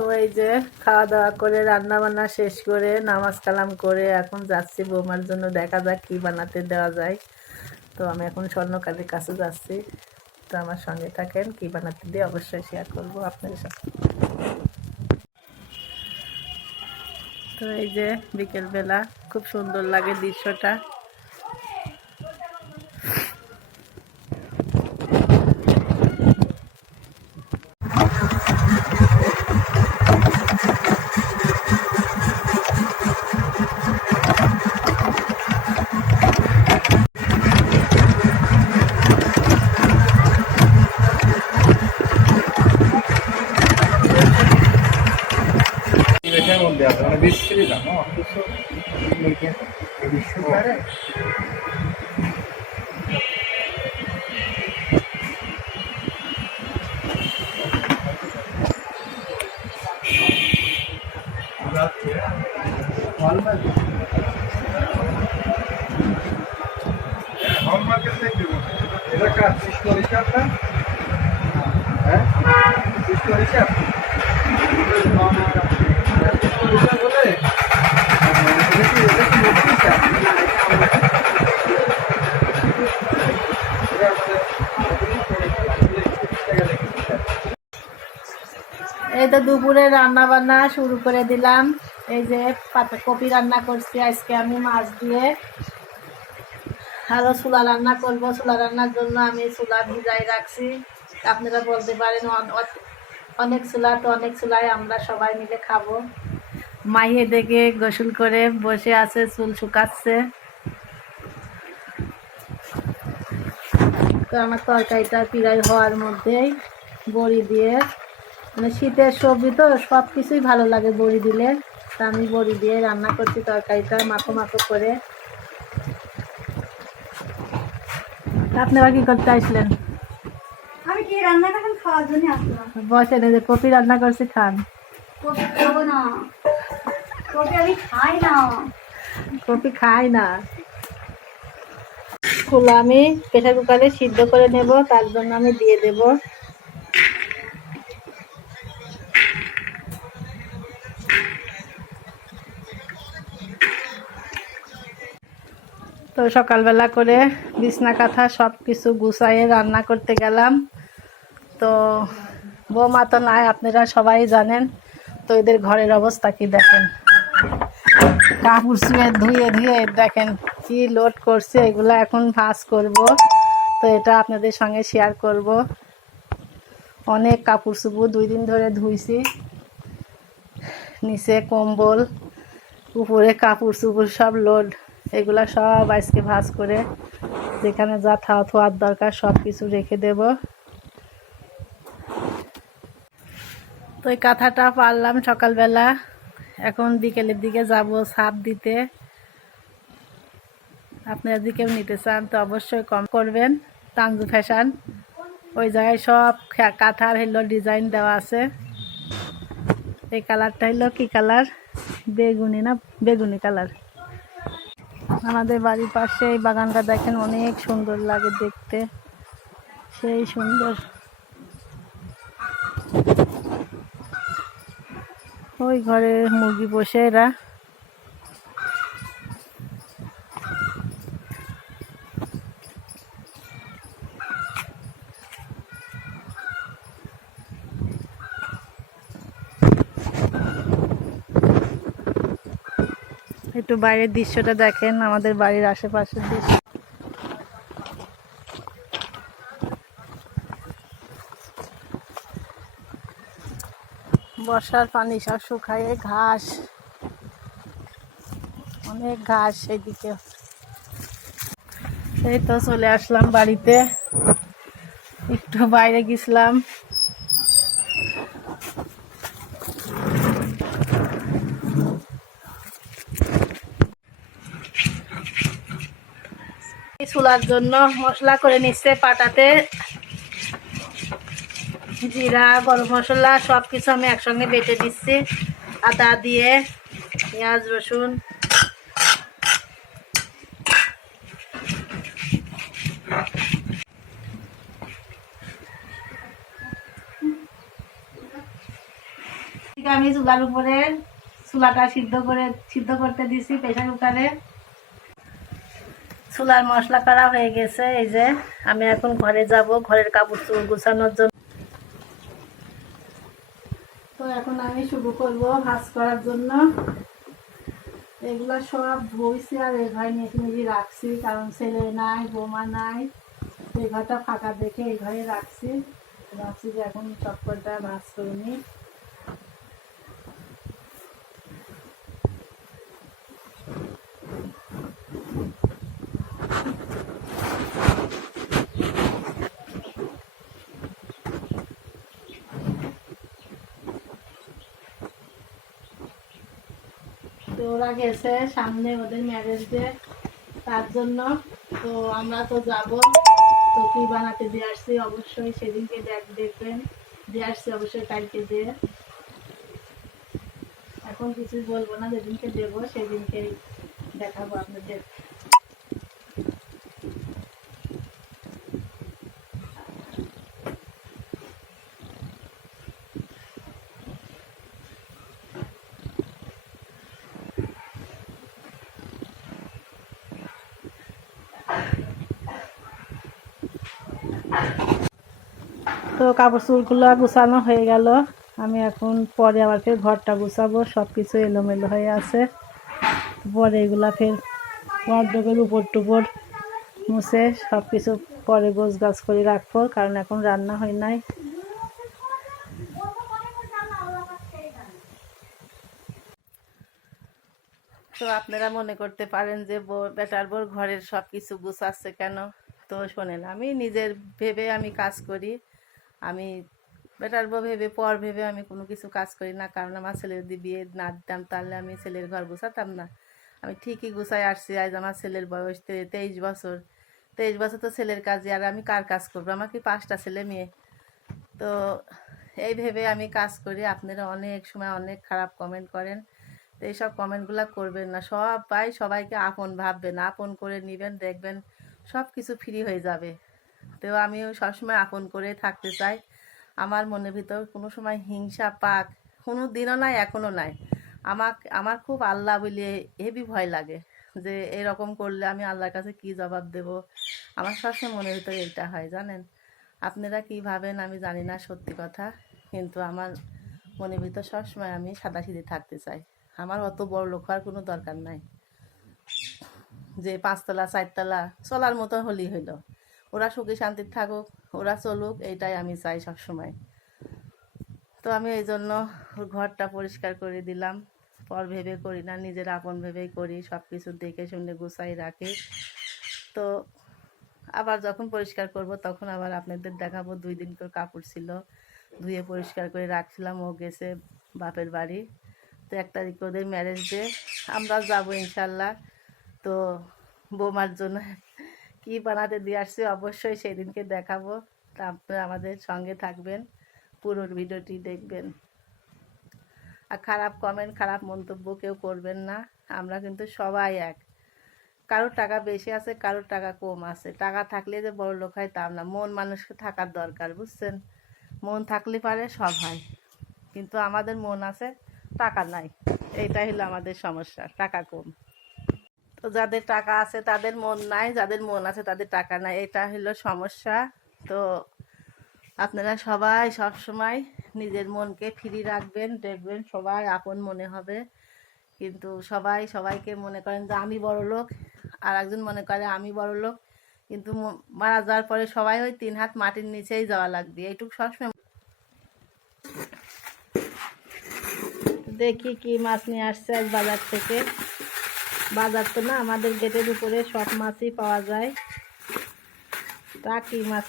তো এই যে খাওয়া দাওয়া করে রান্না বান্না শেষ করে, নামাজ কালাম করে এখন যাচ্ছি বৌমার জন্য। দেখা যাক কি বানাতে দেওয়া যায়। তো আমি এখন স্বর্ণকালীর কাছে যাচ্ছি। তো আমার সঙ্গে থাকেন, কি বানাতে দিয়ে অবশ্যই শেয়ার করব আপনাদের সাথে। তো এই যে বিকেলবেলা, খুব সুন্দর লাগে দৃশ্যটা। হ্যাঁ? এই তো দুপুরে রান্না বান্না শুরু করে দিলাম। এই যে পাতা কপি রান্না করছি আজকে আমি মাছ দিয়ে। আরও চুলা রান্না করব, চুলা রান্নার জন্য আমি চুলা ভিজাই রাখছি। আপনারা বলতে পারেন অনেক চুলা তো অনেক চুলায় আমরা সবাই মিলে খাব। মাইয়ে দেখে গোসল করে বসে আছে, চুল শুকাচ্ছে। আমার তরকারিটা পিরাই হওয়ার মধ্যেই বড়ি দিয়ে মানে শীতের সবজি তো সব কিছুই ভালো লাগে বড়ি দিলে। তা আমি বড়ি দিয়ে রান্না করছি তরকারিটা মাখো মাখো করে। আপনারা কি করতে আসলেন। আমি কি রান্না এখন খাওয়ার জন্য আসলাম। বসেন এই যে কপি রান্না করছি খান। কপি খাব না। কপি আমি খাই না। কপি খাই না। খোলা আমি প্রেশার কুকারে সিদ্ধ করে নেব তার জন্য আমি দিয়ে দেব। তো সকালবেলা করে বিছনা, কাঁথা সব কিছু গুছাইয়ে রান্না করতে গেলাম। তো বৌমা তো নাই, আপনারা সবাই জানেন। তো এদের ঘরের অবস্থা কি দেখেন? কাপড় শুয়ে ধুয়ে ধুয়ে দেখেন কি লোড করছে, এগুলো এখন ভাঁজ করব। তো এটা আপনাদের সঙ্গে শেয়ার করব। অনেক কাপড় চুপড় দুই দিন ধরে ধুইছি। নিচে কম্বল, উপরে কাপড় চুপড় সব লোড এগুলা সব আজকে ভাজ করে যেখানে যা থাওয়া থোয়ার দরকার সব কিছু রেখে দেব। তো এই কাঁথাটা পারলাম সকালবেলা। এখন বিকেলের দিকে যাব সাপ দিতে। আপনারা যদি কেউ নিতে চান তো অবশ্যই কম করবেন। তানজু ফ্যাশন। ওই জায়গায় সব কাঁথার হলো ডিজাইন দেওয়া আছে। এই কালারটা হলো কি কালার? বেগুনি না? বেগুনি কালার। আমাদের বাড়ির পাশে এই বাগানটা দেখেন, অনেক সুন্দর লাগে দেখতে। সেই সুন্দর। ওই ঘরে মুরগি বসে এরা। একটু বাইরের দৃশ্যটা দেখেন, আমাদের বাড়ির আশেপাশের দৃশ্য। বর্ষার পানি সব শুকায়ে ঘাস, অনেক ঘাস এদিকে। এই তো চলে আসলাম বাড়িতে। একটু বাইরে গেছিলাম। চুলার জন্য মশলা করে নিচ্ছে পাটাতে। জিরা, গরম মশলা সব কিছু আমি একসঙ্গে বেটে দিচ্ছি। আদা দিয়ে, পেঁয়াজ, রসুন। আমি চুলার উপরে, চুলাটা সিদ্ধ করে, সিদ্ধ করতে দিছি প্রেশার কুকারে। চুলার মশলা করা হয়ে গেছে, এই যে আমি এখন ঘরে যাব, ঘরের কাপড় চোপড় গুছানোর জন্য। তো এখন আমি শুরু করব ভাজ করার জন্য। এগুলা সব ধুইছি আর এই ঘরে নিয়ে নিয়ে রাখছি, কারণ ছেলে নাই, বৌমা নাই। এই ঘরটা ফাঁকা দেখে এই ঘরে রাখছি। ভাবছি যে এখন চক্করটা ভাজ করে নিই। ওরা গেছে সামনে ওদের ম্যারেজ ডে তার জন্য। তো আমরা তো যাব। তো কি বানাতে দিয়ে আসছি? অবশ্যই সেদিনকে দেখ দেখবেন। দিয়ে আসছি অবশ্যই কালকে দিয়ে। এখন কিছু বলব না, যেদিনকে দেবো সেদিনকে দেখাবো আপনাদের। তো কাপড় চুলগুলো গুছানো হয়ে গেল। আমি এখন পরে আবার ফের ঘরটা গুছাবো সব কিছু এলোমেলো হয়ে আছে। পরে এগুলা ফের ওয়ার্ড্রোবের উপর টুপর মুছে সব কিছু পরে গোছ গাছ করে রাখব, কারণ এখন রান্না হয় নাই। তো আপনারা মনে করতে পারেন যে বেটার বোর ঘরের সব কিছু গুছাচ্ছে কেন? তো শোনেন, আমি নিজের ভেবে আমি কাজ করি। আমি বেটার ভেবে, পর ভেবে আমি কোনো কিছু কাজ করি না। কারণ আমার ছেলের যদি বিয়ে না দিতাম, তাহলে আমি ছেলের ঘর গুছাতাম না। আমি ঠিকই গুছাই আসছি, আজ আমার ছেলের বয়স তেইশ বছর। তেইশ বছর তো ছেলের কাজে আর আমি কার কাজ করব? আমার কি পাঁচটা ছেলে মেয়ে? তো এই ভেবে আমি কাজ করি। আপনারা অনেক সময় অনেক খারাপ কমেন্ট করেন। তো এইসব কমেন্টগুলো করবেন না। সবাই সবাইকে আপন ভাববেন, আপন করে নেবেন, দেখবেন সব কিছু ফ্রি হয়ে যাবে। তো আমিও সবসময় আপন করে থাকতে চাই। আমার মনের ভিতর কোনো সময় হিংসা, পাক কোনো দিনও নাই এখনও নাই। আমাক, আমার খুব আল্লাহ বলে হেভি ভয় লাগে যে এরকম করলে আমি আল্লাহর কাছে কি জবাব দেব? আমার সবসময় মনের ভিতরে এটা হয়, জানেন? আপনারা কি ভাবেন আমি জানি না সত্যি কথা, কিন্তু আমার মনের ভিতর সবসময় আমি সাদাসিধে থাকতে চাই। আমার অত বড় লোক হওয়ার কোনো দরকার নাই যে পাঁচতলা, চারতলা, চলার মতো হলেই হইল ওরা সুখে শান্তিতে থাকুক, ওরা চলুক এইটাই আমি চাই সবসময়। তো আমি এই জন্য ঘরটা পরিষ্কার করে দিলাম। পর ভেবে করি না, নিজের আপন ভেবেই করি সব কিছু দেখে শুনে গুছাই রাখি। তো আবার যখন পরিষ্কার করব, তখন আবার আপনাদের দেখাবো, দুই দিন করে কাপড় ছিল, ধুয়ে পরিষ্কার করে রাখছিলাম, ও গেছে বাপের বাড়ি। তো এক তারিখ ওদের ম্যারেজ ডে আমরা যাব ইনশাল্লাহ। তো বৌমার জন্য কি বানাতে দিয়ে আসছি, অবশ্যই সেদিনকে দেখাবো। তা আপনারা আমাদের সঙ্গে থাকবেন পুরো ভিডিওটি দেখবেন। আর খারাপ কমেন্ট খারাপ মন্তব্য কেউ করবেন না, আমরা কিন্তু সবাই এক। কারোর টাকা বেশি আছে, কারোর টাকা কম আছে। টাকা থাকলে যে বড় লোক হয় তা না, মন মানুষকে থাকার দরকার, বুঝছেন? মন থাকলে পারে সব হয়, কিন্তু আমাদের মন আছে, টাকা নাই। এইটাই হলো আমাদের সমস্যা, টাকা কম। তো যাদের টাকা আছে তাদের মন নাই, যাদের মন আছে তাদের টাকা নাই। এটা হলো সমস্যা। তো আপনারা সবাই সব সময় নিজের মনকে ফ্রি রাখবেন, দেখবেন সবাই আপন মনে হবে। কিন্তু সবাই সবাইকে মনে করেন যে আমি বড় লোক, আর একজন মনে করে আমি বড় লোক। কিন্তু মারা যাওয়ার পরে সবাই ওই তিন হাত মাটির নিচেই যাওয়া লাগবে। এইটুকু সবসময় দেখি কি মাছ নিয়ে আসছে আজ বাজার থেকে। বাজার তো না আমাদের গেটের উপরে সব মাছই পাওয়া যায়। তা কি মাছ